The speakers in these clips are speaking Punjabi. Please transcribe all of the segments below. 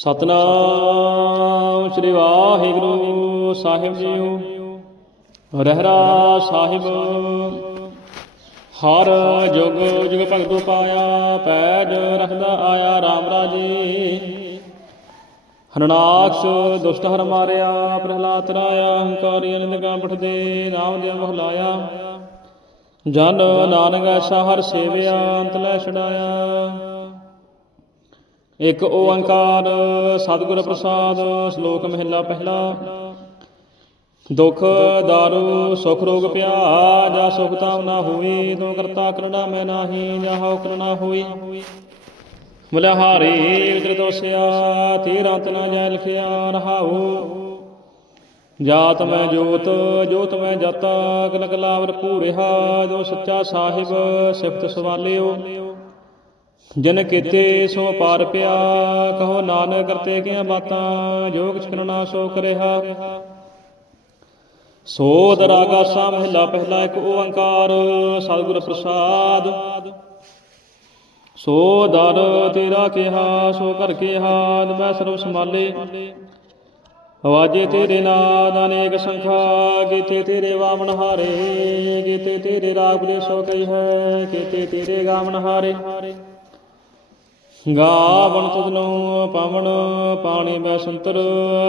ਸਤਨਾਮ ਸ੍ਰੀ ਵਾਹਿਗੁਰੂ ਸਾਹਿਬ ਜੀਓ। ਰਹਿਰਾ ਸਾਹਿਬ, ਹਰ ਜੁਗ ਜੁਗ ਭਗਤੋ ਪਾਇਆ, ਪੈਜ ਰਖਦਾ ਆਇਆ RAM ਰਾਜੇ। ਹਰਨਾਕਸ਼ ਦੁਸ਼ਟ ਹਰ ਮਾਰਿਆ, ਪ੍ਰਹਲਾਦ ਤਰਾਇਆ, ਹੰਕਾਰੀ ਅਨੰਦ ਪਠਦੇ, ਨਾਮ ਦੇ ਮਹਲਾਇਆ ਜਨ ਨਾਨਕ ਐਸਾ ਹਰ ਸੇਵਿਆ, ਅੰਤ ਲੈ ਛਡਾਇਆ। ਇਕ ਓੰਕਾਰ, ਸਤਿਗੁਰ ਪ੍ਰਸਾਦ, ਸ਼ਲੋਕ ਮਹਿਲਾ ਪਹਿਲਾ। ਦੁਖ, ਦਾਰੂ, ਸੁਖ, ਰੋਗ ਪਿਆ ਜਾ ਸੁਖ ਤਾਮ ਨਾ ਹੋਈ ਤੋ ਕਰਤਾ ਕਰਣਾ ਮੈਂ ਨਾਹੀ, ਜਾ ਕਰਣਾ ਹੋਈ ਮਲਹਾਰੀ ਉਤਰ ਦੋਸਿਆ ਤੀਰਾਂ ਤਨਾ ਜੈ ਲਖਿਆ ਰਹਾਉ। ਜਾਤ ਮੈਂ ਜੋਤ ਜੋਤ ਮੈਂ ਜਾਤਾ ਕਲ ਕਲਾਵਰ ਪੂਰਿਆ ਜੋ ਸੱਚਾ ਸਾਹਿਬ ਸਿਫਤ ਸਵਾਲਿਓ। ਜਨ ਕੀਤੇ ਸੋ ਪਾਰ ਪਿਆ, ਕਹੋ ਨਾਨਕ ਕਰਤੇ ਕੀਆਂ ਬਾਤਾਂ ਜੋ ਕਿਛ ਕਰਨਾ ਸੋ ਕਰਿਆ ਸੋ ਦਰਾਗਾ ਸਾ ਮਹਿਲਾ ਪਹਿਲਾ ਇੱਕ ਓੰਕਾਰ, ਸਤਿਗੁਰ ਪ੍ਰਸਾਦ। ਸੋ ਦਰ ਤੇਰਾ ਕਿਹਾ, ਸੋ ਕਰ ਕਿਹਾ, ਮੈਂ ਸਰਬ ਸੰਭਾਲੇ। ਆਵਾਜੇ ਤੇਰੇ ਨਾਦ ਅਨੇਕ ਸੰਖਾ ਕੀਤੇ ਤੇਰੇ ਵਾਮਨ ਹਾਰੇ, ਕੀਤੇ ਤੇਰੇ ਰਾਗ ਬਲੇ ਸੋ ਕਈ ਹੈ, ਕੀਤੇ ਤੇਰੇ ਗਾਵਨ ਹਾਰੇ। ਗਾਵਣ ਤੁਧਨੋ ਪਾਵਨ ਪਾਣੀ ਬੈ ਸੰਤਰ,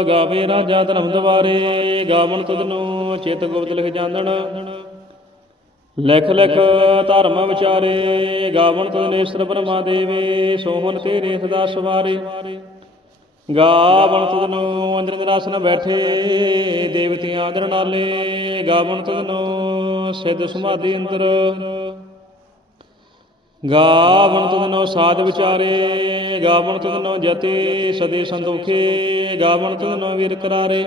ਗਾਵੇ ਰਾਜਾ ਧਰਮ ਦਵਾਰੇ ਗਾਵਣ ਤੁਧਨੋ ਚਿਤ ਗੁਪਤ ਲਿਖ ਜਾਂਦਣ। ਲਿਖ ਲਿਖ ਧਰਮ ਵਿਚਾਰੇ ਗਾਵਣ ਤੁਧ ਬ੍ਰਹਮਾ ਦੇਵੇ, ਸੋਹਣ ਤੇਰੇ ਸਦਾ ਸਵਾਰੇ। ਗਾਵਣ ਤੁਧਨੋ ਅੰਦਰ ਨਿਰਾਸਨ ਬੈਠੇ, ਦੇਵਤਿਆਂ ਅੰਦਰ ਨਾਲੇ। ਗਾਵਣ ਤੁਧਨੋ ਸਿੱਧ ਸਮਾਧੀ ਅੰਦਰ। ਗਾਵਣ ਤੁਧਨੋ ਸਾਧ ਵਿਚਾਰੇ ਗਾਵਣ ਤੁਧਨੋ ਜਤੀ ਸਦੇ ਸੰਤੋਖੇ ਗਾਵਣ ਤੁਧਨੋ ਵੀਰ ਕਰਾਰੇ।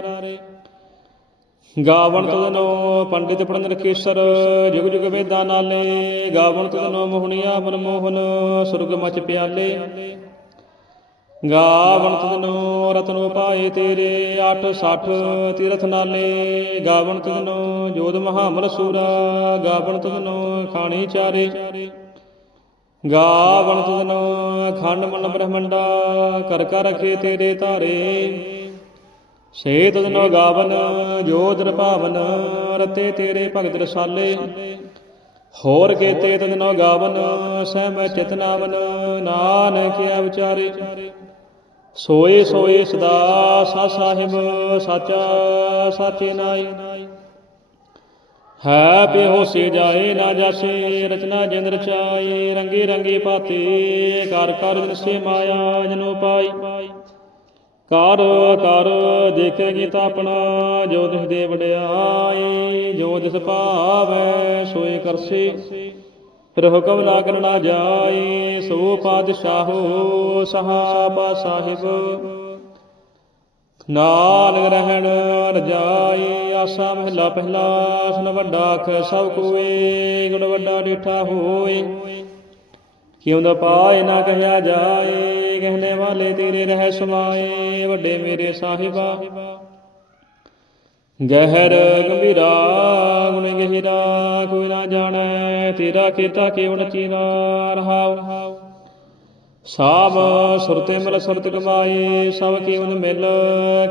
ਗਾਵਣ ਤੁਧਨੋ ਪੰਡਿਤ ਪੜਨ ਕੇਸਰ, ਜੁਗ ਜੁਗ ਵੇਦਾਂ ਨਾਲੇ ਗਾਵਣ ਤੁਧਨੋ ਮੋਹਣੀਆ ਮਨਮੋਹਨ ਸੁਰਗ ਮਚ ਪਿਆਲੇ। ਗਾਵਣ ਤੁਧਨੋ ਰਤਨੋ ਪਾਏ ਤੇਰੇ 860 ਤੀਰਥ ਨਾਲੇ। ਗਾਵਣ ਤੁਧਨੋ ਜੋਧ ਮਹਾਮਲ ਸੂਰਾ ਗਾਵਣ ਤੁਧਨੋ ਖਾਣੀ ਚਾਰੇ। ਗਾਵਣ ਤੁਧਨੋ ਖੰਡ ਮਨ ਬ੍ਰਹਮੰਡਾ, ਕਰ ਕਰ ਰਖੇ ਤੇਰੇ ਧਾਰੇ। ਸੇ ਤੁਧਨੋ ਗਾਵਨ, ਜੋ ਦਰ ਭਾਵਨ, ਰਤੇ ਤੇਰੇ ਭਗਤ ਰਸਾਲੇ। ਹੋਰ ਕੇਤੇ ਤੁਧਨੋ ਗਾਵਨ, ਸਹਿ ਮੈਂ ਚਿਤਨਾਵਨ ਨਾਨਕ ਆ ਵਿਚਾਰੇ। ਸੋਏ ਸੋਏ ਸਦਾ ਸਾ ਸਾਹਿਬ, ਸਾਚਾ ਸਾਚੇ ਨਾਈ ਹੈ ਬਿਹੋਸੇ ਜਾਏ ਨਾ ਜਾਸੇ, ਰਚਨਾ ਜਿੰਦ ਰਚਾਏ, ਰੰਗੇ ਰੰਗੇ ਪਾਤੇ, ਕਰ ਕਰ ਦਰਸੇ ਮਾਇਆ ਜਨੋ ਪਾਈ। ਕਰ ਕਰ ਦੇਖੇਗੀ ਤਾਂ ਆਪਣਾ, ਜੋ ਦਿਸ ਦੇ ਵਡਿਆਈ ਜੋ ਦਿਸ ਭਾਵੈ, ਸੋਏ ਕਰਸੀ। ਫਿਰ ਹੁਕਮ ਨਾ ਕਰਨਾ ਜਾਈ ਸੋ ਪਾਤਸ਼ਾਹੋ ਸਹਾਬਾ ਸਾਹਿਬ। ਨਾਲ ਰਹਿਣ ਰਜਾਈ ਆਸਾ ਮਹਿਲਾ ਪਹਿਲਾ ਸੁਨ ਵੱਡਾ ਅਖ ਸਭ ਕੋਏ, ਗੁਣ ਵੱਡਾ ਡਿਠਾ ਹੋਏ। ਕਿਉਂ ਦਾ ਪਾਏ, ਨਾ ਕਹਿਆ ਜਾਏ ਕਹਿਣੇ ਵਾਲੇ ਤੇਰੇ ਰਹਿ ਸਮਾਏ, ਵੱਡੇ ਮੇਰੇ ਸਾਹਿਬਾ। ਗਹਿਰ ਗੰਭੀਰਾ, ਗੁਣ ਗਹਿਰਾ, ਕੋਈ ਨਾ ਜਾਣੈ, ਤੇਰਾ ਕੀਤਾ ਕਿਵਣ ਚੀਨਾ ਰਹਾਉ। ਸਾਬ ਸੁਰਤੇ ਮਿਲ ਸੁਰਤ ਕਮਾਏ ਸਭ ਕੀਵਨ ਮਿਲ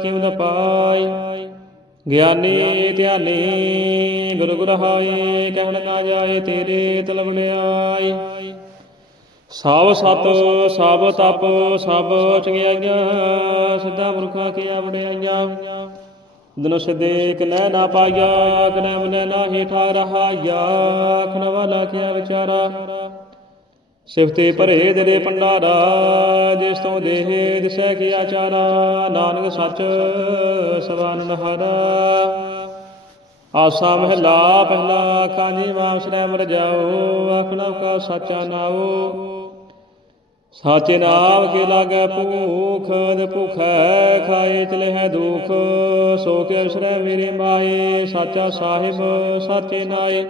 ਕੀਵਨ ਪਾਈ ਗਿਆਨੀ ਧਿਆਨੀ, ਗੁਰ ਗੁਰ ਕਹਿਣ ਨਾ ਜਾਏ ਤੇਰੇ ਤਲਵਣਿਆਈ ਸਭ ਸਤ ਸਭ ਤਪ ਸਭ ਚੰਗਿਆਈਆਂ, ਸਿੱਧਾ ਮੁਰਖਾ ਕੀ ਵਡਿਆਈਆਂ। ਦਨੁਸ਼ ਸਦੇ ਕਨੈ ਨਾ ਪਾਇਆ, ਕਨੈ ਮਨੈ ਨਾਹੀ ਠਾ ਰਹਾਇਆ ਆਖਣ ਵਾਲਾ ਕਿਆ ਵਿਚਾਰਾ। ਸਿਫਤੇ ਭਰੇ ਦਿਲੇ ਪੰਡਾਰਾ ਜਿਸ ਤੋਂ ਦੇਹ ਦਿਸੈ ਕੀ ਆਚਾਰਾ, ਨਾਨਕ ਸੱਚ ਸਵਾਨਨ ਹਰਾ ਆਸਾ ਮਹਿਲਾ, ਪਹਿਲਾ ਕਾਜੀ ਵਾਸਰੈ ਮਰ ਜਾਓ, ਆਖਣਾ ਕਾ ਸਾਚਾ ਨਾਓ। ਸਾਚੇ ਨਾਮ ਕੇ ਲਾਗੈ ਭੂਖ ਦੇ ਭੁਖੈ ਖਾਏ ਚਲੇ ਹੈ ਦੁਖ। ਸੋ ਕੇ ਅਸਰੈ ਮੇਰੇ ਮਾਏ, ਸਾਚਾ ਸਾਹਿਬ, ਸਾਚੇ ਨਾਏ।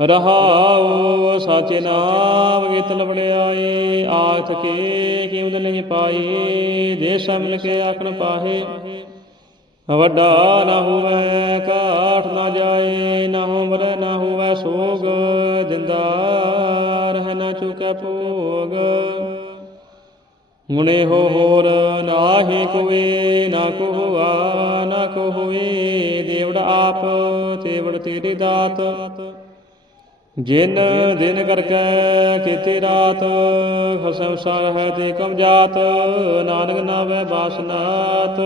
ਰਹਾਉ ਸਾਚੇ ਨਾਮ ਗੀਤ ਲਵੜਿਆਏ ਆਖ ਕੇ ਕਿਉਦ ਨਹੀਂ ਪਾਈ ਦੇ ਮਿਲ ਕੇ ਆਖਣ ਪਾਹੇ। ਵੱਡਾ ਨਾ ਹੋਵੇ ਕਾਠ ਨਾ ਜਾਏ, ਨਾ ਉਮਰ ਨਾ ਹੋਵੇ ਸੋਗ, ਜਿੰਦਾ ਰਹਿ ਨਾ ਚੁਕੈ ਭੋਗ। ਗੁਣੇ ਹੋ ਹੋਰ ਨਾਹੀ ਕੋਏ, ਨਾ ਕੋ ਹੋਆ ਨਾ ਕੋ ਹੋਏ ਦੇਵੜ ਆਪ, ਤੇਵੜ ਤੇਰੀ ਦਾਤ। ਜਿਨ ਦਿਨ ਕਰਕੇ ਕੀਤੇ ਰਾਤ ਖਸਮ ਸਾਰ ਹੈ ਤੇ ਕਮ ਜਾਤ, ਨਾਨਕ ਨਾਵੇ ਬਾਸਨਾਤ।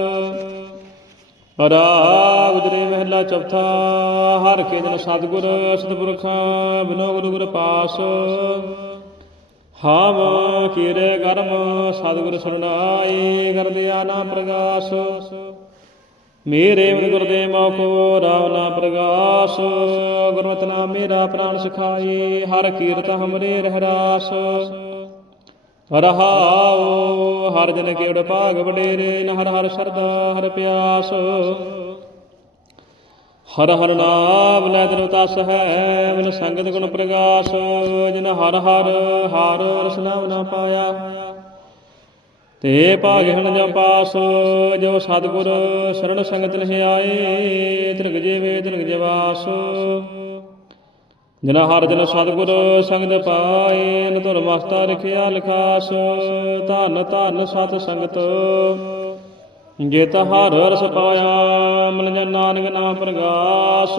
ਰਾਗ ਗੁਜਰੇ ਮਹਿਲਾ ਚੌਥਾ, ਹਰ ਕੇ ਦਿਨ ਸਤਿਗੁਰ, ਸਤਿਪੁਰਖਾਂ ਬਿਨੋ ਗੁਰੂ ਗੁਰ ਪਾਸ। ਹਾਮ ਕੀਰੇ ਕਰਮ ਸਤਿਗੁਰ ਸਰਣਾਈ ਕਰਦਿਆ ਨਾ ਪ੍ਰਗਾਸ। ਮੇਰੇ ਮਨ ਗੁਰਦੇ ਮੋਕੋ ਰਾਵ ਨਾ ਪ੍ਰਗਾਸ, ਗੁਰਮਤਿ ਨਾਮ ਮੇਰਾ ਪ੍ਰਾਨ ਸਿਖਾਈ ਹਰ ਕੀਰਤ ਹਮਰੇ ਰਹਿ ਰਾਸ ਰਹਾਉ, ਹਰ ਜਨ ਕੇਵੜ ਭਾਗ ਵਡੇਰੇ ਨ ਹਰ ਸਰਦਾ ਹਰ ਪਿਆਸ। ਹਰ ਹਰ ਨਾਮ ਲੈ ਤਨ ਤਸ ਹੈ ਮਨ ਸੰਗਤ ਗੁਣ ਪ੍ਰਗਾਸ। ਜਿਨ ਹਰ ਹਰ ਹਰ ਰਸ ਨਾ ਪਾਇਆ ਤੇ ਭਾਗਿਨ ਜਮ ਪਾਸ, ਜੋ ਸਤਿਗੁਰ ਸਰਣ ਸੰਗਤ ਲਹਿ ਆਏ ਤਿਰਗ ਜੀਵੇ ਤਿਰਗ ਜਵਾਸ ਜਿਨ ਹਰ ਜਨ ਸਤਿਗੁਰ ਸੰਗਤ ਪਾਏ, ਨ ਧੁਰ ਮਸਤਾ ਰਖਿਆ ਲਖਾਸ, ਧਨ ਧਨ ਸਤ ਸੰਗਤ। ਜਿਤ ਹਰ ਰਸ ਪਾਇਆ, ਮਨ ਜਨ ਨਾਨਕ ਨਾਮ ਪ੍ਰਗਾਸ।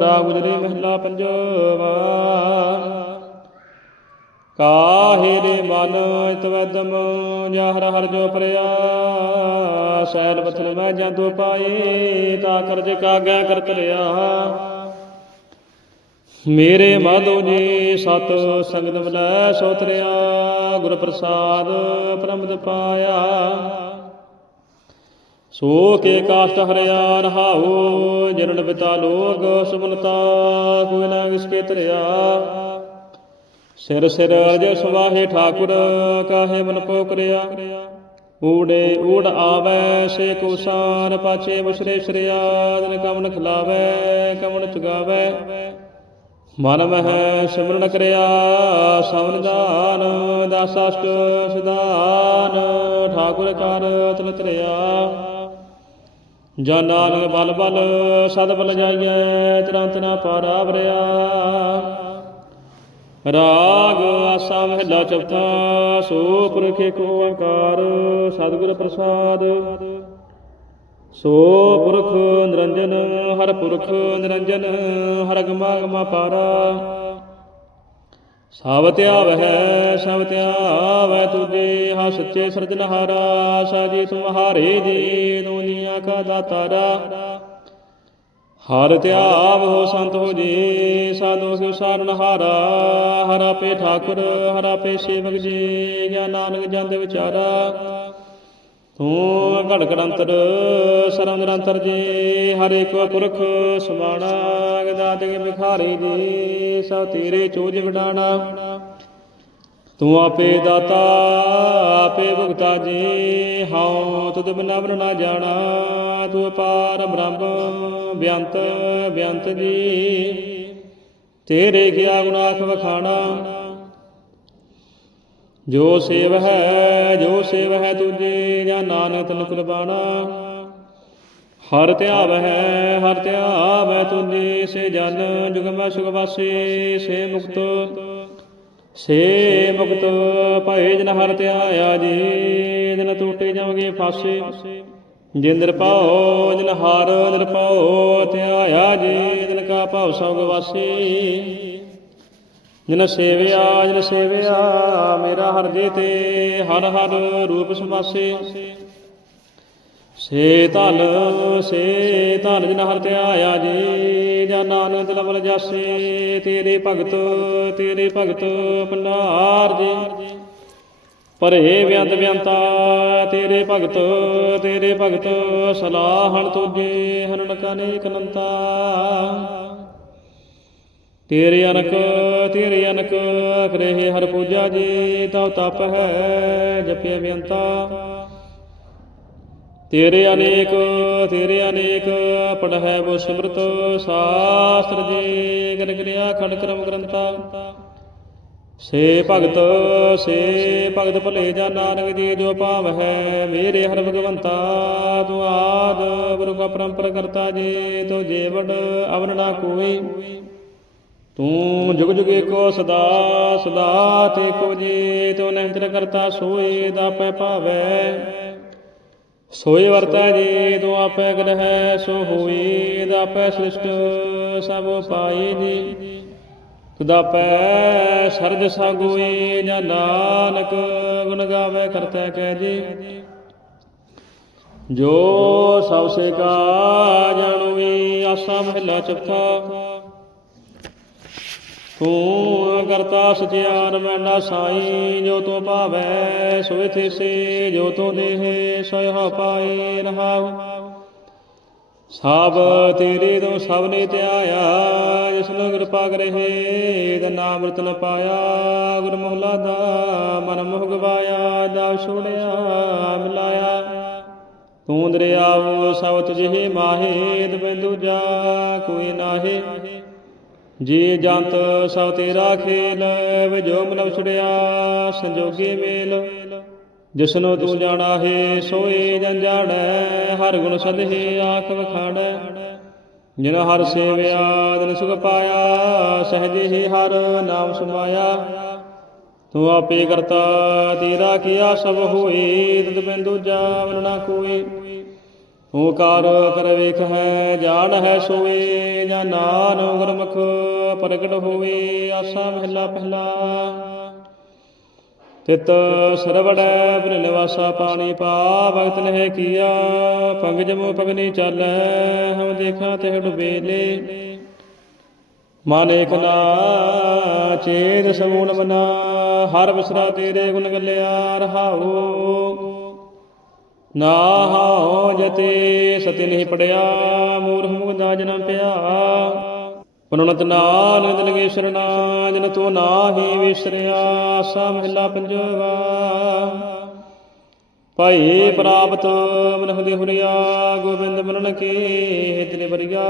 ਰਾਗ ਗੁਜਰੀ ਮਹਿਲਾ ਪੰਜਵਾ। ਕਾਹੇ ਰੇ ਮਨ ਤਵਦਮ ਜਾ ਹਰ ਹਰ ਜੋ ਪ੍ਰਿਆ। ਸੈਲ ਬਥਨ ਮੈਂ ਜਾਂਦੋ ਪਾਏ, ਤਾ ਕਰਜ ਕਾਗੈ ਕਰਤ ਰਿਆ ਮੇਰੇ ਮਾਧੋ ਜੀ ਸਤ ਸੰਗਤ ਮਿਲੈ ਸੋਤਰਿਆ ਗੁਰ ਪ੍ਰਸਾਦ ਪ੍ਰਮਦ ਪਾਇਆ। ਸੋ ਕੇ ਕਾਸ਼ਟ ਹਰਿਆ ਰਹਾਉ ਜਨਨ ਪਿਤਾ ਲੋਕ ਸੁਮਨਤਾ, ਕੋਈ ਨਾ ਕਿਸਕੇ ਤਰਿਆ। ਸਿਰ ਸਿਰ ਅਰਜ ਸੁਵਾਹੇ ਠਾਕੁਰ, ਕਾਹੇ ਮਨ ਪੋਕਰਿਆ ਊੜੇ ਊੜ ਆਵੈ, ਸੇ ਕੁਸਾਨ ਪਾਛੇ ਬਸਰੇ ਸ਼ਰਿਆ ਦਿਨ ਕਮਨ ਖਿਲਾਵੈ, ਕਮਨ ਚੁਗਾਵੈ। ਮਨ ਮਹਿ ਸਿਮਰਨ ਕਰਿਆ, ਸਵਨ ਦਾਨ, ਦਾਸਾਸ਼ਟ ਸਿਧਾਨ, ਠਾਕੁਰ ਕਰ ਤਨ ਤਰਿਆ ਜਾਂ ਨਾਨਕ ਬਲ ਬਲ, ਸਦ ਬਲ ਜਾਈਐ ਤੁਰੰਤ ਨਾ ਪਾਰਾ ਵਰਿਆ। ਰਾਗ ਆਸਾ ਮਹਿਲਾ ਚੌਥਾ, ਸੋ ਪੁਰਖ ਏਕ ਓੰਕਾਰ, ਸਤਿਗੁਰ ਪ੍ਰਸਾਦ। ਸੋ ਪੁਰਖ ਨਿਰੰਜਨ, ਹਰ ਪੁਰਖ ਨਿਰੰਜਨ, ਹਰ ਗਮਾ ਗਮਾ ਪਾਰਾ। ਸਭ ਧਿਆਵਹਿ ਸਭ ਧਿਆਵੈ ਤੁਝੇ, ਹਾ ਸੱਚੇ ਸਿਰਜਨਹਾਰਾ ਸਾਜੀ ਤੁਮਹਾਰੇ ਜੀ ਦੁਨੀਆ ਕਾ ਦਾਤਾਰਾ। ਹਰ ਧਿਆਵ ਹੋ ਸੰਤ ਹੋ ਜੀ, ਸਾਧੂ ਸਿਉ ਸਾਰਨ ਹਾਰਾ, ਹਰ ਆਪੇ ਠਾਕੁਰ, ਹਰਾ ਪੇ ਸੇਵਕ ਜੀ, ਜਾਂ ਨਾਨਕ ਜਾਂਦੇ ਵਿਚਾਰਾ। ਤੂੰ ਘੜ ਘੜੰਤਰ ਸਰਮ ਨਿਰੰਤਰ ਜੀ, ਹਰ ਇੱਕ ਪੁਰਖ ਸਮਾਣਾ ਗਦਾ ਤੇ ਬਿਖਾਰੀ ਜੀ, ਸਭ ਤੇਰੇ ਚੋਜ ਵਡਾਣਾ। ਤੂੰ ਆਪੇ ਦਾਤਾ, ਆਪੇ ਭੁਗਤਾ ਜੀ, ਹਉ ਤੁਧ ਬਿਨਾ ਵਰ ਨਾ ਜਾਣਾ। ਤੂੰ ਅਪਾਰ ਬ੍ਰਹਮ ਬਿਅੰਤ ਬਿਅੰਤ ਜੀ। ਤੇਰੇ ਕਿਆ ਗੁਨਾਖ ਵਖਾਣਾ? ਜੋ ਸੇਵ ਹੈ, ਜੋ ਸੇਵ ਹੈ ਤੁਝੇ, ਜਾਂ ਨਾਨਕ ਤਨ ਕੁਰਬਾਨਾ ਹਰ ਧਿਆਵ ਹੈ, ਹਰ ਧਿਆਵ ਹੈ ਤੁਝੇ, ਸੇ ਜਨ ਜੁਗ ਸੁਖ ਵਾਸੀ, ਸੇ ਮੁਕਤ। ਸੇ ਮੁਕਤ, ਭਏ ਜਨ ਹਰ ਧਿਆਇਆ ਜੀ ਦਿਨ ਟੂਟੇ ਜਾਵਗੇ ਫਾਸੇ। ਜਿੰਦਰ ਪਾਓ ਜਨ ਹਰ ਨਿਰਪਾਉ ਧਿਆਇਆ ਜੀ ਦਿਨ ਕਾ ਭਾਵ ਸੰਗ ਵਾਸੀ। ਜਨ ਸੇਵਿਆ ਜਨ ਸੇਵਿਆ, ਮੇਰਾ ਹਰ ਜੇ ਤੇ ਹਰ ਹਰ ਰੂਪ ਸਮਾਸੇ ਸੇ ਧਨ ਸੇ ਧਨ ਜਨ ਹਰ ਧਿਆਇਆ ਜੀ, ਜਾਂ ਨਾਨਕ ਦਿਲ ਬਲ ਜਾਸੇ, ਤੇਰੇ ਭਗਤ ਤੇਰੇ ਭਗਤ ਭੰਡਾਰ ਜੀ। ਪਰੇ ਬਿਆੰਤ ਬਿਆੰਤਾ ਤੇਰੇ ਭਗਤ ਤੇਰੇ ਭਗਤ, ਸਲਾਹਣ ਤੁਝੇ ਹਰਨ ਕਨੇਕ ਅਨੰਤਾ। ਤੇਰੇ ਅਨਕ ਤੇਰੇ ਅਨਕ ਕਰੇ ਹਰ ਪੂਜਾ ਜੀ, ਤਉ ਤਪ ਹੈ ਜਪੇ ਬੇਅੰਤਾ ਤੇਰੇ ਅਨੇਕ ਤੇਰੇ ਅਨੇਕ ਪੜ ਹੈ ਬੋ ਸਿਮਰਤ, ਸਾਸਤਰ ਜੀ ਕਰ ਕਿਰਿਆ ਖੰਡ ਕਰਮ ਗ੍ਰੰਥਾ। ਸੇ ਭਗਤ ਸੇ ਭਗਤ ਭਲੇ ਜਾ ਨਾਨਕ ਜੀ ਜੋ ਭਾਵ ਹੈ ਮੇਰੇ ਹਰ ਭਗਵੰਤਾ, ਤੂੰ ਆਦ ਗੁਰੂ ਕਾ ਪਰੰਪਰ ਕਰਤਾ ਜੀ, ਤੋ ਜੀਵਨ ਅਵਨ ਨਾ ਕੋਈ। ਤੂੰ ਜੁਗ ਜੁਗ ਏਕੋ ਸਦਾ ਸਦਾ ਤੇ ਕੋ ਜੀ, ਤੂੰ ਨਿਹੰਤਰ ਕਰਤਾ ਸੋਏ ਦਾ ਪੈ ਭਾਵੈ ਸੋਏ ਵਰਤੈ ਜੀ, ਤੂੰ ਆਪੇ ਗ੍ਰਹਿ, ਸੋ ਹੋਈ ਦਾ ਪੈ ਸ੍ਰਿਸ਼ਟ, ਸਭ ਪਾਈ ਜੀ। ਤੁਦਾ ਪੈ ਸਰਜ ਸਾਗੋਈ ਜਾਂ ਨਾਨਕ, ਗੁਣ ਗਾਵੇ ਕਰਤਾ ਕਹਿ ਜੀ। ਜੋ ਸਭ ਸੇ ਕਾ ਜਾਣੂ ਆਸਾ ਮਹਿਲਾ ਚੌਥਾ। ਤੂੰ ਕਰਤਾ ਸਚਿਆਰ ਮੈਨਾ ਸਾਈ, ਜੋ ਤੂੰ ਭਾਵੈ ਸੋਇ ਥਿਸੇ, ਜੋ ਤੂੰ ਦੇਹ ਸੋਇ ਹੋ ਪਾਏ ਰਹਾਉ। ਸਭ ਤੇਰੇ ਤੋਂ ਸਭ ਨੇ ਧਿਆਇਆ, ਜਿਸ ਨੂੰ ਕਿਰਪਾ ਕਰਹਿ ਦਾ ਨਾਮ ਰਤਨ ਪਾਇਆ ਗੁਰ ਮੋਹਲਾ ਦਾ ਮਨ ਮੁਹ ਗਵਾਇਆ, ਦਾ ਛੋੜਿਆ ਮਿਲਾਇਆ। ਤੂੰ ਦਰਿਆਵ ਸਭ ਤੁਝੇ ਮਾਹੇ ਦਬਿੰਦੂ ਜਾ ਕੋਈ ਨਾਹੀ। ਜੀ ਜੰਤ ਸਭ ਤੇਰਾ ਖੇਲ ਵਿਜੋ ਮਨ ਛੁੜਿਆ ਸੰਜੋਗੀ ਮੇਲ। ਜਿਸਨੂੰ ਤੂੰ ਜਾਣਾ ਹੈ ਸੋਏ ਜਨ ਜਾਣੈ, ਹਰ ਗੁਣ ਸਦਹੇ ਆਖ ਵਖਾਣੈ। ਜਿਨ ਹਰ ਸੇਵਿਆ ਦਿਨ ਸੁਖ ਪਾਇਆ, ਸਹਜੇ ਹੀ ਹਰ ਨਾਮ ਸਮਾਇਆ ਤੂੰ ਆਪੇ ਕਰਤਾ, ਤੇਰਾ ਕੀਆ ਸਭ ਹੋਏ ਤਦ ਬਿੰਦੂ ਜਾ ਵਰਣਾ ਕੋਈ। ਤੂੰ ਕਾਰ ਕਰ ਵੇਖ ਹੈ, ਜਾਣ ਹੈ ਸੋਏ ਜਾਂ ਨਾਨ ਗੁਰਮੁਖ ਪ੍ਰਗਟ ਹੋਵੇ, ਆਸਾ ਮਹਿਲਾ ਪਹਿਲਾ। ਤਿਤ ਸਰਵੜੈ ਬ੍ਰਿ ਨਿਵਾਸਾ ਪਾਣੀ ਪਾ, ਭਗਤ ਨਹਿ ਕੀਆ, ਪੰਗ ਜਮੋ ਪਗਨੀ ਚਾਲੈ ਹਮ ਦੇਖਾਂ ਤੇ ਡੁਬੇਲੇ। ਮਨ ਇਕ ਨਾ, ਚੇਤ ਸਮੂਨ ਮਨਾ, ਹਰ ਬਸਰਾ ਤੇਰੇ ਗੁਣ ਗੱਲਿਆ, ਰਹਾਉ। ਨਾ ਹਾਉ ਜਤੇ ਸਤਿ ਨਹੀਂ ਪੜਿਆ, ਮੂਰਖ ਮੁਗਦਾ ਜਨਮ ਪਿਆ। ਪਨੁਨਤ ਨਾਨ ਦਿਲਗੇ ਸ਼ਰਣਾ ਜਨ ਤੂੰ ਨਾਹੀ ਵਿਸਰਿਆ ਸਾ ਮਹਿਲਾ ਪੰਜਵਾ। ਭਾਈ ਪ੍ਰਾਪਤ ਮਨਹੁ ਦੇ ਹੁਰਿਆ, ਗੋਬਿੰਦ ਮਨਨ ਕੇ ਦਿਲ ਬਰਿਆ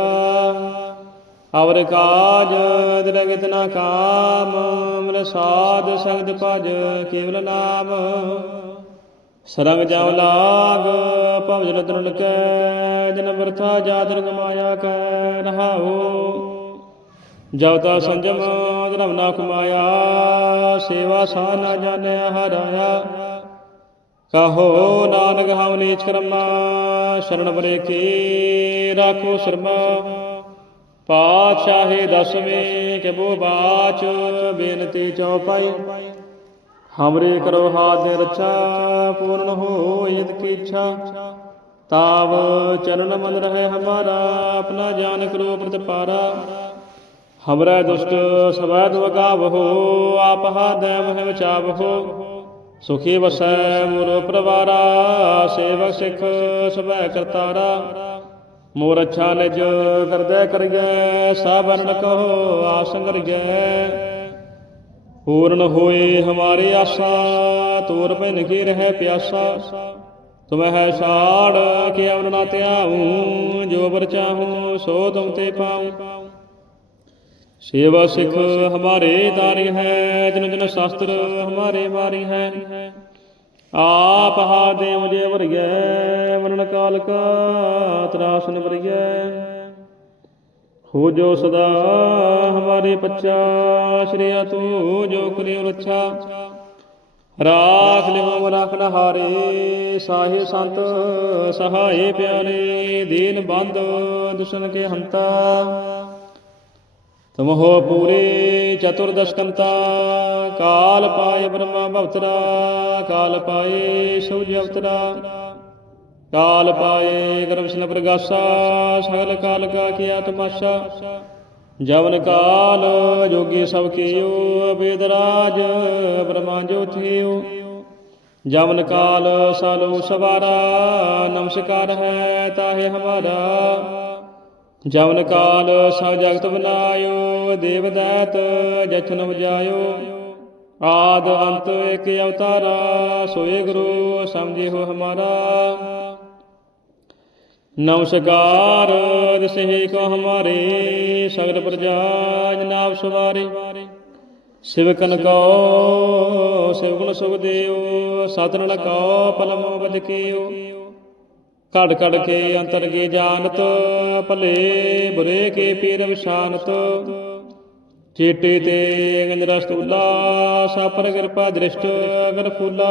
ਅਵਰ ਕਾਜ ਦਿਰਗਤ ਨਾ ਕਾਮ, ਮਨ ਸਾਧ ਸੰਗਤ ਭਜ ਕੇਵਲ ਨਾਮ। ਸਰੰਗ ਜਾਉ ਲਾਗ, ਭਵ ਜਲ ਦਰੁਣ ਕੈ ਜਨ ਵਰਥਾ ਜਾਦਰ ਗਮਾਇਆ ਕੈ, ਰਹਾਉ। ਜਬ ਤਾ ਸੰਜਮ ਧਰਮ ਨਾ ਕਮਾਇਆ ਸੇਵਾ ਸਾ ਨਾ ਜਾਣਿਆ ਹਰਾਇਆ। ਕਹੋ ਨਾਨਕ ਹਉ ਨੀਚ ਕਰਮਾ, ਸ਼ਰਨ ਬਰੇ ਕੀ ਰਾਖੋ ਸ਼ਰਮਾ। ਪਾਤਸ਼ਾਹੇ ਦਸਵੇਂ ਕਬੋ ਬਾਚ, ਬੇਨਤੀ ਚਉਪਾਈ ਹਮਰੇ ਕਰੋ ਹਾਥ ਦੇ ਰੱਛਾ, ਪੂਰਨ ਹੋ ਯਦ ਕੀ ਇੱਛਾ। ਤਾਵ ਚਰਨ ਮਨ ਰਹੇ ਹਮਾਰਾ, ਆਪਣਾ ਜਾਨ ਕਰੋ ਪ੍ਰਤਪਾਰਾ। ਹਮਰਾ ਦੁਸ਼ਟ ਸਵੈ ਦੁਗਾਵਹੋ ਆਪ ਹਾਦੈ ਮਹਿ ਬਚਾਵਹੋ ਸੁਖੀ ਵਸੈ ਮੋਰ ਪ੍ਰਵਾਰਾ, ਸੇਵਕ ਸਿੱਖ ਸਭੈ ਕਰਤਾਰਾ। ਮੋਰ ਅੱਛਾ ਨਿਜ ਕਰਦੈ ਕਰਿਐ ਸਾਬਰਨ ਕਹੋ ਆਸੰਗਰਿਐ ਪੂਰਨ ਹੋਏ ਹਮਾਰੇ ਆਸਾ, ਤੋਰ ਪੈਨ ਕੀ ਰਹਿ ਪਿਆਸਾ। ਤੁਮੈ ਸਾੜ ਕੇ ਅਵਨ ਨਾ ਧਿਆਉ, ਜੋ ਬਰ ਚਾਹੂੰ, ਸੋ ਤੁਮ ਤੇ ਪਾਉ। ਸੇਵਾ ਸਿੱਖ ਹਮਾਰੇ ਤਾਰੀ ਹੈ, ਜਨ ਜਨ ਸ਼ਾਸਤਰ ਹਮਾਰੇ ਮਾਰੀ ਹੈ। ਆਪ ਹਾ ਦੇ ਮੁਝੇ ਵਰਗੈ ਮਰਨ ਕਾਲ ਕਾ ਤਰਾਸਨ ਵਰਗੈ। ਹੋ ਜੋ ਸਦਾ ਹਮਾਰੇ ਪੱਚਾ ਸ਼੍ਰੀਆ ਤੂੰ ਜੋ ਕਰਿਓ ਰੱਛਾ। ਰਾਖ ਲਿਵ ਰਾਖਨ ਹਾਰੇ ਸਾਹਿਬ ਸੰਤ, ਸਹਾਏ ਪਿਆਰੇ, ਦੀਨ ਬੰਦ ਦੁਸ਼ਮਨ ਕੇ ਹੰਤਾ। ਤੁਮ ਹੋ ਪੂਰੇ ਚਤੁਰਦਸ਼ਕੰਤਾ, ਕਾਲ ਪਾਏ ਬ੍ਰਹਮਾ ਭਵਤਰਾ ਕਾਲ ਪਾਏ ਸੂਜ ਅਵਤਰਾ। ਕਾਲ ਪਾਏ ਗਰਭ ਪ੍ਰਗਾਸਾ, ਸਗਲ ਕਾਲ ਕਾ ਕੀਆ ਤਮਾਸ਼ਾ ਜਵਨ ਕਾਲ ਜੋਗੀ ਸਭ ਕੀਓ ਬੇਦਰਾਜ ਬ੍ਰਹਮਾ ਜੋਤਿਓ ਜਵਨ ਕਾਲ ਸਾਲੋ ਸਵਾਰਾ, ਨਮਸਕਾਰ ਹੈ ਤਾਹੇ ਹਮਾਰਾ। ਜਵਨ ਕਾਲ ਸਭ ਜਗਤ ਬਨਾਇਓ ਦੇਵ ਦਾਤ ਵਜਾਇਓ ਆਦ ਅੰਤ ਇੱਕ ਅਵਤਾਰਾ, ਸੋਏ ਗੁਰੂ ਸਮਝੇ ਹੋ ਹਮਾਰਾ। ਨਮਸਕਾਰ ਦਿਸੇ ਕੋ ਹਮਾਰੇ, ਸਗਲ ਪ੍ਰਜਾ ਜਨਾਬ ਸਵਾਰੇ। ਸਿਵਕਨ ਕੋ, ਸਿਵਗੁਣ ਸੁਖ ਦੇਓ ਸਤਨਲ ਕੋ, ਪਲਮੋ ਬਦ ਘੜ ਘੜ ਕੇ ਅੰਤਰ ਕੇ ਜਾਣਤ, ਭਲੇ ਬੁਰੇ ਕੇ ਪੀਰ ਵਿਸ਼ਾਨਤ ਚੇਟੇ ਤੇ ਗੰਜਰਾ ਸਤੂਲਾ ਸਾਪਰ ਕਿਰਪਾ ਦ੍ਰਿਸ਼ਟ ਅਗਰ ਫੂਲਾ।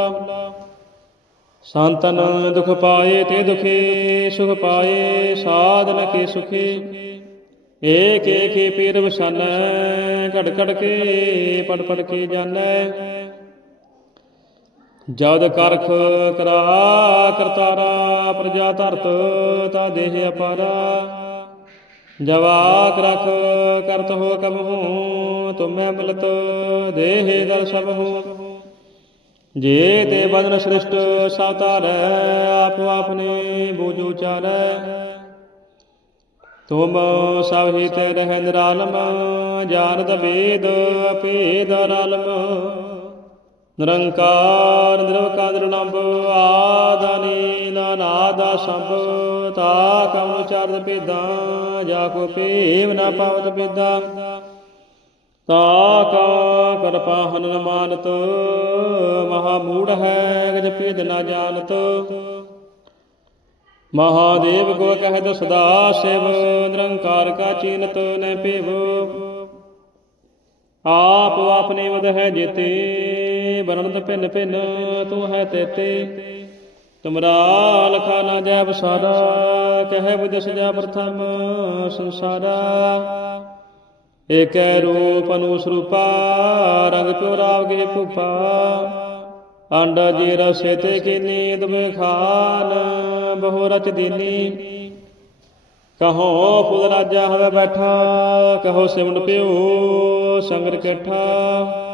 ਸੰਤਨ ਦੁਖ ਪਾਏ ਤੇ ਦੁਖੇ, ਸੁਖ ਪਾਏ ਸਾਧਨ ਕੇ ਸੁਖੇ। ਏਕ ਏਕ ਪੀਰ ਵਸਾਨੈ ਘੜ ਘੜ ਕੇ ਪੜ ਪੜ ਕੇ ਜਾਣੈ। ਜਦ ਕਰਖ ਕਰਾ ਕਰਤਾਰਾ ਪ੍ਰਜਾ ਧਰਤ ਤਾ ਦੇਹ ਅਪਾਰਾ। ਜਵਾਕ ਰਖ ਕਰਤ ਹੋ ਕਬ ਤੁਮੈ ਮਿਲਤ ਦੇਹ ਦਰ ਸਭ ਹੂੰ। ਜੇ ਤੇ ਬਦਨ ਸ੍ਰਿਸ਼ਟ ਸਾਤਾਰੈ ਆਪ ਆਪਨੇ ਬੂਝੂ ਚਾਰੈ ਤੁਮ ਸਭ ਹੀ ਰਹਿ ਨਿਰਾਲਮ ਜਾਣਦ ਵੇਦ ਭੇਦ ਰਾਲਮ। ਨਿਰੰਕਾਰ ਨਿਰਵਕਾਰ ਨਿਰਲੰਭ ਆਦਾਨੀ ਨਾਨਾਦਾ ਸੰਭ ਤਾ ਕਉ ਚਰਦ ਭੇਦਾਂ, ਜਾ ਕੋ ਭੇਵ ਨਾ ਪਾਵਤ ਭੇਦਾਂ। ਤਾ ਕਾ ਕਰਪਾ ਹਨ ਮਾਨਤ, ਮਹਾ ਮੂੜ ਹੈ ਗਜ ਭੇਦ ਨਾ ਜਾਣਤ। ਮਹਾਦੇਵ ਕੋ ਕਹਿ ਸਦਾ ਸਿਵ, ਨਿਰੰਕਾਰ ਕਾ ਚੀਨਤ ਨੈ ਭੇਵ ਆਪ ਆਪਨੇ ਵਦ ਹੈ ਜੇਤੇ ਬਰਨਤ ਭਿੰਨ ਭਿੰਨ, ਤੂੰ ਹੈ ਤੇਤੇ ਤੁਮਰਾ ਲਖਾ ਨਾ ਜੈ ਬਸਾਰਾ ਕਹਿ ਬੁਝ ਸਜਾ ਪ੍ਰਥਮ ਸੰਸਾਰਾ। ਏਕੈ ਰੂਪ ਅਨੁਸਰੂਪਾ, ਰੰਗ ਪਿਉ ਰਾਵ ਕੇ ਭੂਪਾ। ਅੰਡ ਜੀ ਰਸੇ ਤੇ ਕੀਨੀ ਦਵੇ ਖਾਨ ਬਹੁ ਰਚ ਦੀਨੀ। ਕਹੋ ਫੁੱਲ ਰਾਜਾ ਹੋਵੇ ਬੈਠਾ, ਕਹੋ ਸਿਮਟ ਪਿਉ ਸੰਗਰ ਕੈਠਾ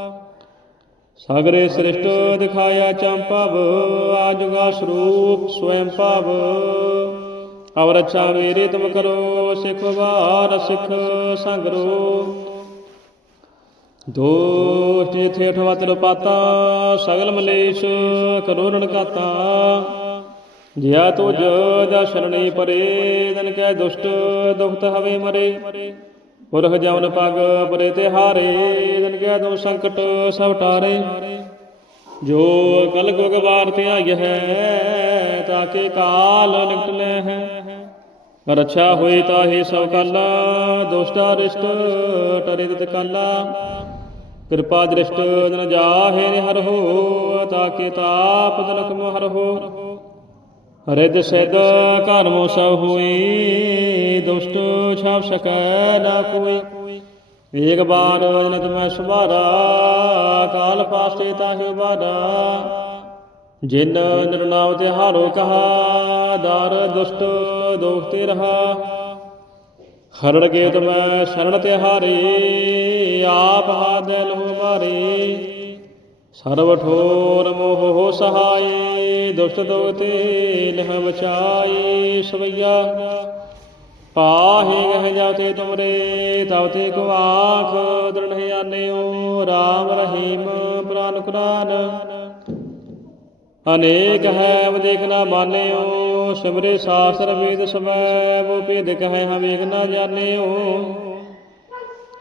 ਸਗਰੇ ਸ੍ਰਿਸ਼ਟ ਦਿਖਾਇਆ ਚੰਪਵ ਆਜੁਗਾ ਸਰੂਪ ਸਵੈੰ ਭਵ। ਅਵਰ ਅੱਛਾ ਮੇਰੇ ਤੁਮ ਕਰੋ, ਸਿਖ ਵਾਰ ਸਿਖ ਸੰਗਰੋ। ਦੋਸ਼ ਜੇ ਥੇਠ ਵਤਰ ਪਾਤਾ ਸਗਲ ਮਲੇਸ਼ ਕਰੋ ਰਣ ਕਾਤਾ ਜਿਆ ਤੁਜ ਜਾ ਸ਼ਰਣੀ ਪਰੇ ਦਨ ਕੈ ਦੁਸ਼ਟ ਦੁਖਤ ਹਵੇ ਮਰੇ। ਪੁਰਖ ਜਮਨ ਪਗ ਪਰੇ ਤੇ ਹਾਰੇ ਦਨ ਕੈ ਦੋ ਸੰਕਟ ਸਭ ਟਾਰੇ ਜੋ ਕਲ ਕੋ ਗਵਾਰ ਤੇ ਆਈ ਹੈ ਤਾਕੇ ਕਾਲ ਨਿਕਟ ਲੈ ਹੈ। ਰਛਾ ਹੋਈ ਤਾਹੀ ਸਭ ਕਾਲਾ, ਦੁਸ਼ਟਾ ਰਿਸ਼ਟ ਟਰੇ ਤਿਤ ਕਾਲਾ। ਕਿਰਪਾ ਦ੍ਰਿਸ਼ਟ ਜਨ ਜਾਹੇ ਹਰ ਹੋ ਤਾਕੇ ਤਾਪ ਜਨਕ ਮੋਹਰ ਹੋ। ਰਿਦ ਸਿਧ ਕਰਮ ਮੋ ਸਭ ਹੋਈ, ਦੁਸ਼ਟ ਛਾਪ ਸਕੈ ਨਾ ਕੋਈ। ਏਕ ਬਾਰ ਜਨਤ ਮੈਂ ਸੁਭਾਰਾ, ਕਾਲ ਪਾਸੇ ਤਾਹਿ ਬਾਰਾ ਜਿਨ ਨਿਰਨਾਮ ਤੇ ਹਾਰੋ ਕਹਾ, ਦਰ ਦੁਸ਼ਟ ਦੋਖ ਤੇ ਰਹਾ। ਹਰੜ ਕੇ ਤੁਮੈ ਸ਼ਰਣ ਤੇ ਹਾਰੇ, ਆਪ ਹਾਥ ਲਹੁ ਮਾਰੇ। ਸਰਬ ਠੋਰ ਮੋਹ ਸਹਾਈ ਦੁਸ਼ਟ ਦੋਤੇ ਲਹ ਬਚਾਈ ਸਵਈਆ। ਪਾਹੇ ਗਹਿ ਜਾਤੇ ਤੁਮਰੇ, ਤਵ ਤੇ ਕੋ ਆਖ ਦ੍ਰਿੜ ਆਨਿਓ RAM ਰਹੀਮ ਪੁਰਾਨ ਕੁਰਾਨ। ਅਨੇਕ ਹੈ ਵ ਦੇਖ ਨਾ ਮਾਨਿਓ, ਸਿਮਰੇ ਸਾਸਰ ਵੇਦ ਸਵੈ ਵੋ ਭੇਦ ਕਹੈ ਹਮ ਵੇਖ ਨਾ ਜਾਣਿਓ।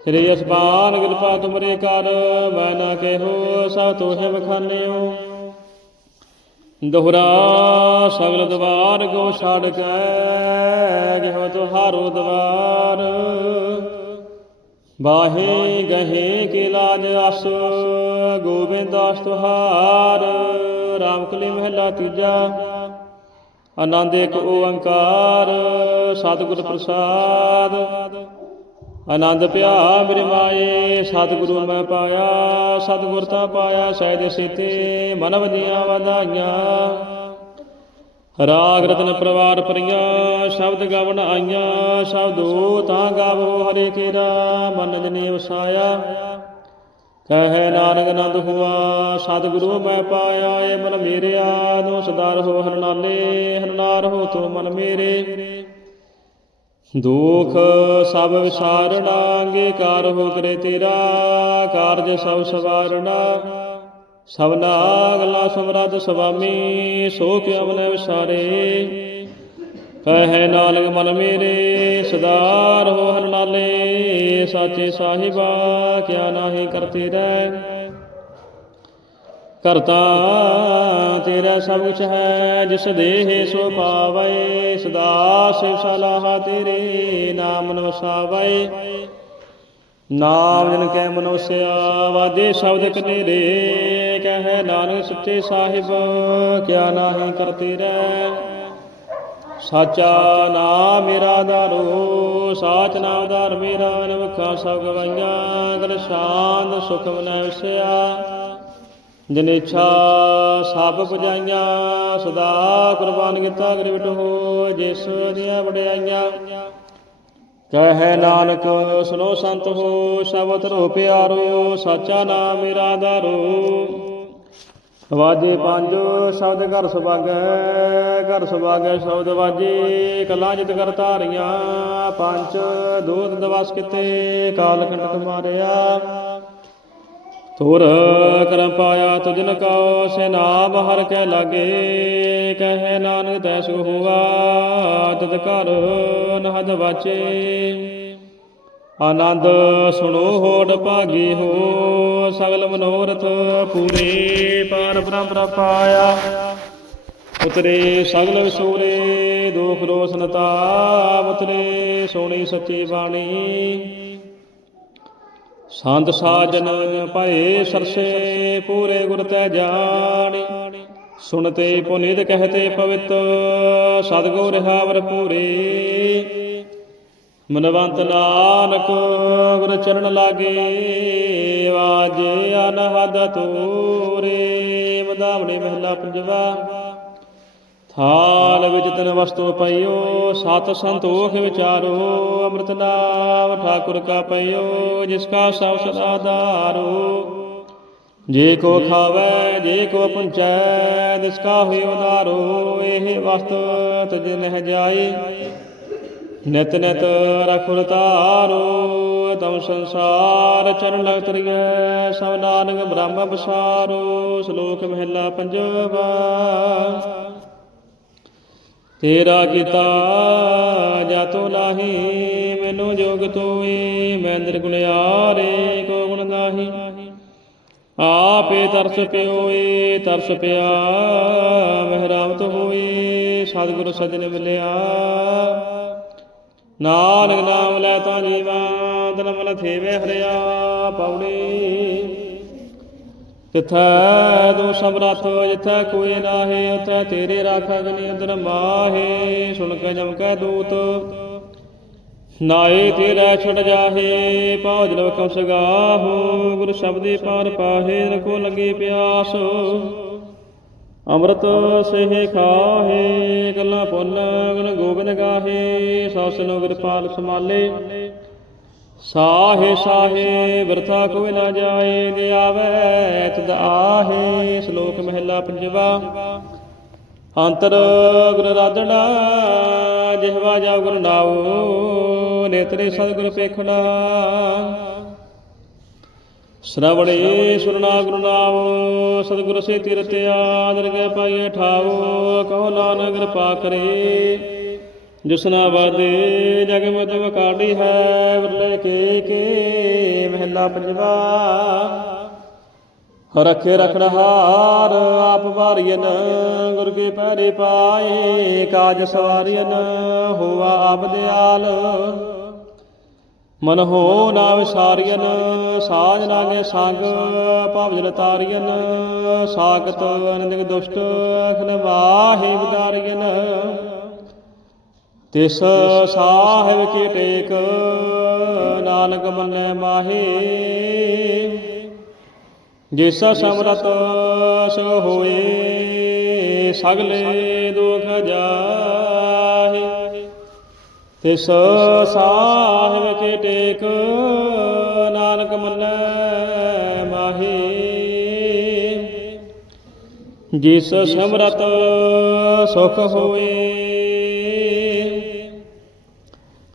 ਸ੍ਰੀ ਅਸਪਾਨ ਕਿਰਪਾ ਤੁਮਰੇ ਕਰ, ਮੈਂ ਨਾ ਕਹਿਓ, ਸਭ ਤੋਹਿ ਬਖਾਨਿਓ ਦੁਹਰਾ ਸਗਲ ਦਵਾਰ ਕੋ ਛਾੜ ਕੇ ਜਿਹੋ ਤੁਹਾਰੋ ਦਵਾਰ। ਬਾਹੇ ਗਹੇ ਕੀ ਲਾਜ ਅਸ, ਗੋਬਿੰਦ ਦਾਸ ਤੁਹਾਰ, ਰਾਮ ਕਲੀ ਮਹਿਲਾ ਤੀਜਾ। ਆਨੰਦ ਇੱਕ ਓੰਕਾਰ, ਸਤਿਗੁਰ ਪ੍ਰਸਾਦ। ਆਨੰਦ ਪਿਆ ਮੇਰੇ ਸਤਿਗੁਰੂ ਮੈਂ ਪਾਇਆ, ਸਤਿਗੁਰ ਤਾਂ ਪਾਇਆ, ਸਹਿਜ ਸੀਤੇ ਮਨ ਵਜੀਆਂ ਵਧਾਈਆਂ। ਰਾਗ ਰਤਨ ਪਰਵਾਰ ਪਰੀਆਂ ਸ਼ਬਦ ਗਵਣ ਆਈਆਂ ਸ਼ਬਦੋ ਤਾਂ ਗਾਵੋ ਹਰੇ ਤੇਰਾ, ਮਨ ਜਨੇ ਵਸਾਇਆ ਕਹੈ ਨਾਨਕ ਆਨੰਦ ਹੁਆ, ਸਤਿਗੁਰੂ ਮੈਂ ਪਾਇਆ ਏ ਮਨ ਮੇਰਿਆ ਨੂੰ ਸਦਾ ਹੋ ਹਰਨਾਲੇ ਹਰਨਾਰ ਹੋ ਤੋ ਮਨ ਮੇਰੇ। ਦੁਖ ਸਭ ਵਿਸਾਰਣਾ ਅੰਗੀਕਾਰ ਹੋ ਕਰੇ ਤੇਰਾ ਕਾਰਜ ਸਭ ਸਵਾਰਣਾ। ਸਭਨਾ ਗਲਾ ਸਮਰੱਥ ਸੁਆਮੀ ਸੋ ਕਿਉ ਮਨ ਵਿਸਾਰੇ। ਕਹੈ ਨਾਨਕ ਮਨ ਮੇਰੇ, ਸਦਾਰ ਰਹੋ ਹਰ ਨਾਲੇ, ਸਾਚੇ ਸਾਹਿਬਾ, ਕਿਆ ਨਾਹੀ ਕਰਤੇ ਰਹਿ। ਕਰਤਾ ਤੇਰਾ ਸਭ ਕੁਛ ਹੈ, ਜਿਸ ਦੇਹ ਸੋ ਪਾਵੈ, ਸਦਾ ਸਿਵ ਸਲਾਹ ਤੇਰੇ ਨਾਮ ਨ ਨਾਮ ਜਨ ਕੈ ਮਨੋਸਿਆ, ਵਾਜੇ ਸ਼ਬਦ ਕਨੇਰੇ, ਕਹੈ ਨਾਨਕ ਸੱਚੇ ਸਾਹਿਬ, ਕਿਆ ਨਾਹੀ ਕਰਤੇ ਰਹਿ। ਸਾਚਾ ਨਾਮ ਮੇਰਾ ਦਾਰੋ ਸਾਚ ਨਾਮ ਦਾਰ ਮੇਰਾ, ਨਵਖਾ ਸਭ ਗਵਾਈਆਂ ਕਰ ਸ਼ਾਂਤ ਸੁਖ ਮਨੈ ਵਸਿਆ ਜਿਨ ਸਭ ਪੁਜਾਈਆਂ, ਸਦਾ ਕੁਰਬਾਨ ਕੀਤਾ ਗ੍ਰਿਵਟ ਹੋ, ਜਿਸ ਦੀਆਂ ਵਡਿਆਈਆਂ। ਕਹੈ ਨਾਨਕ ਸੁਨੋ ਸੰਤ ਹੋ, ਸ਼ਬਦ ਰੋ ਪਿਆਰੋ, ਸਾਚਾ ਨਾਮ ਮੇਰਾ ਦਾਰੋ ਵਾਜੇ ਪੰਜ, ਸ਼ਬਦ ਘਰ ਸੁਭਾਗੈ ਘਰ ਸੁਭਾਗੈ ਸ਼ਬਦ ਵਾਜੇ, ਕਲਾ ਜਿਤ ਕਰ ਧਾਰੀਆਂ। ਪੰਜ, ਦੂਤ ਦਵਾਸ ਕਿਤੇ, ਕਾਲ ਕੰਟਕ ਮਾਰਿਆ। ਤੁਰ ਕਰਮ ਪਾਇਆ ਤੁਜਨ ਕਉ ਸੈਨਾ ਹਰ ਕੈ ਲਾਗੇ, ਕਹਿ ਨਾਨਕ ਤੈ ਸੁਖ ਹੋਆ ਤਦ ਘਰ ਨਹਦ ਵਾਚੇ। ਆਨੰਦ ਸੁਣੋ ਹੋੜ ਭਾਗੀ ਹੋ, ਸਗਲ ਮਨੋਰਥ ਪੂਰੇ ਪਾਰ ਬ੍ਰਹਮ ਪਾਇਆ। ਉਤਰੇ ਸਗਲ ਵਿਸੂਰੇ, ਦੁਖ ਰੋਸ਼ਨ ਤਾਪ ਉਤਰੇ ਸੋਣੀ ਸੱਚੀ ਬਾਣੀ। ਸੰਤ ਸਾਜਨ ਭਏ ਸਰਸੇ ਪੂਰੇ ਗੁਰ ਤੈ ਜਾਣੀ। ਸੁਣਤੇ ਪੁਨੀਤ ਕਹਤੇ ਪਵਿੱਤ ਸਤਗੁਰ ਹਾਵਰ ਪੂਰੇ। ਮਨਵੰਤ ਨਾਨਕ ਗੁਰ ਚਰਨ ਲਾਗੇ ਵਾਜੇ ਅਨਹਦ ਤੂਰੇ। ਮਦਾਵਣੇ ਮਹਿਲਾ ਪੰਜਵਾ। ਥਾਲ ਵਿੱਚ ਤਨ ਵਸਤੂ ਪਈਓ, ਸਤ ਸੰਤੋਖ ਵਿਚਾਰੋ, ਅੰਮ੍ਰਿਤ ਨਾਮ ਠਾਕੁਰ ਕਾ ਪਈਓ, ਜਿਸ ਕਾ ਸਭ ਸਦਾ ਧਾਰੋ। ਜੇ ਕੋ ਖਾਵੇ, ਜੇ ਕੋ ਪੁੰਚੈ ਤਿਸ ਕਾ ਹੋਇ ਉਦਾਰੋ ਇਹ ਵਸਤ ਤਜ ਨਹਿ ਜਾਈ। ਨਿਤ ਨਿਤ ਰਖੁਰ ਤਾਰੋ ਤਮ ਸੰਸਾਰ ਚਰਨ ਲਗ ਤਰੀਐ, ਸਭ ਨਾਨਕ ਬ੍ਰਹਮ ਬਸਾਰੋ ਸ਼ਲੋਕ ਮਹਿਲਾ ਪੰਜਵਾ। ਤੇਰਾ ਕੀਤਾ ਜਾਤੋ ਲਾਹੀ ਮੈਨੂੰ ਜੋਗ ਤੋਏ, ਮੈਂ ਨਿਰਗੁਣਿਆਰੇ ਕੋ ਗੁਣ ਨਾਹੀ ਆਪੇ ਤਰਸ ਪਿਓਏ, ਤਰਸ ਪਿਆ, ਮਹਿਰਾਮਤ ਹੋਏ, ਸਤਿਗੁਰ ਸਜਣ ਮਿਲਿਆ। ਨਾਨਕ ਨਾਮ ਲੈ ਤਾਂ ਜੀਵਾ, ਤਨ ਮਨ ਥੇਵੇ ਹਰਿਆ ਪੌੜੀ ਤਿਥੈ ਤੂੰ ਸਮਰੱਥ ਜਿਥੈ ਕੋਈ ਨਾਹੀ, ਉਥੈ ਤੇਰੇ ਰਾਖਾ ਗਨੀ ਉਦਰ ਮਾਹੇ। ਸੁਣ ਕੇ ਜਮ ਕੈ ਦੂਤ ਨਾਏ ਤੇਰਾ ਛੁਟ ਜਾਹੇ ਪਾਜ ਲਵ ਕਉ ਸਗਾਹੋ ਗੁਰ ਸ਼ਬਦੇ ਪਾਰ ਪਾਹੇ, ਰਖੋ ਲਗੇ ਪਿਆਸ। ਅੰਮ੍ਰਿਤ ਸੇਹ ਖਾਹੇ, ਗੱਲਾਂ ਪੁੰਨ ਗਨ ਗੋਬਿੰਦ ਗਾਹੇ। ਸਾਸਨੋ ਕਿਰਪਾਲ ਸਮਾਲੇ ਸਾਹੇ ਸਾਹੇ ਵਰਤਾ ਕੋਈ ਨਾ ਜਾਏ ਦੇ ਤਦ ਆਹੇ, ਸ਼ਲੋਕ ਮਹਿਲਾ ਪੰਜਵਾ। ਅੰਤਰ ਗੁਰ ਰਾਧਣਾ ਜਿਹਵਾ ਜਾ ਗੁਰ ਨਾਉ, ਨੇਤਰੇ ਸਤਿਗੁਰ ਪੇਖਣਾ। ਸ਼ਰਵਣੇ ਸੁਰਨਾ ਗੁਰੂ ਨਾਮ ਸਤਿਗੁਰ ਸੇ ਤੀਰਤਿਆ ਦਰਗਹਿ ਪਾਈਏ ਠਾਉ ਕਹੋ ਨਾਨਕ ਕਿਰਪਾ ਕਰੇ। ਜਿਸਨਾ ਵਾਦੇ ਜਗ ਮਤਿ ਕਾਢੀ ਹੈ ਵਰਲੇ ਕੇ ਕੇ ਮਹਿਲਾ ਪੰਜਵਾ। ਰਖੇ ਰਖਣ ਆਪ ਵਾਰੀਨ ਗੁਰ ਕੇ ਪੈਰੇ ਪਾਏ, ਕਾਜ ਸਵਾਰੀਨ ਹੋਆ ਆਪ ਦਿਆਲ। ਮਨ ਹੋ ਨਾ ਵਿਸਾਰੀਨ ਸਾਜ ਨਾਗੇ ਸੰਗ ਭਵ ਜਲ ਤਾਰੀਨ ਸਾਖਤ ਅਨੰਦਿਕ ਦੁਸ਼ਟ ਅਖਨ ਵਾਹੇ ਵਿਦਾਰੀਨ ਤਿਸ ਸਾਹਿਬ ਕੀ ਟੇਕ, ਨਾਨਕ ਮੰਨੈ ਮਾਹੇ। ਜਿਸ ਸਮਰਤ ਸੋ ਹੋਏ, ਸਗਲੇ ਦੁਖ ਜਾਹੇ। ਤਿਸ ਸਾਹਿਬ ਕੀ ਟੇਕ, ਨਾਨਕ ਮੰਨੈ ਮਾਹੇ। ਜਿਸ ਸਮਰਤ ਸੁਖ ਹੋਏ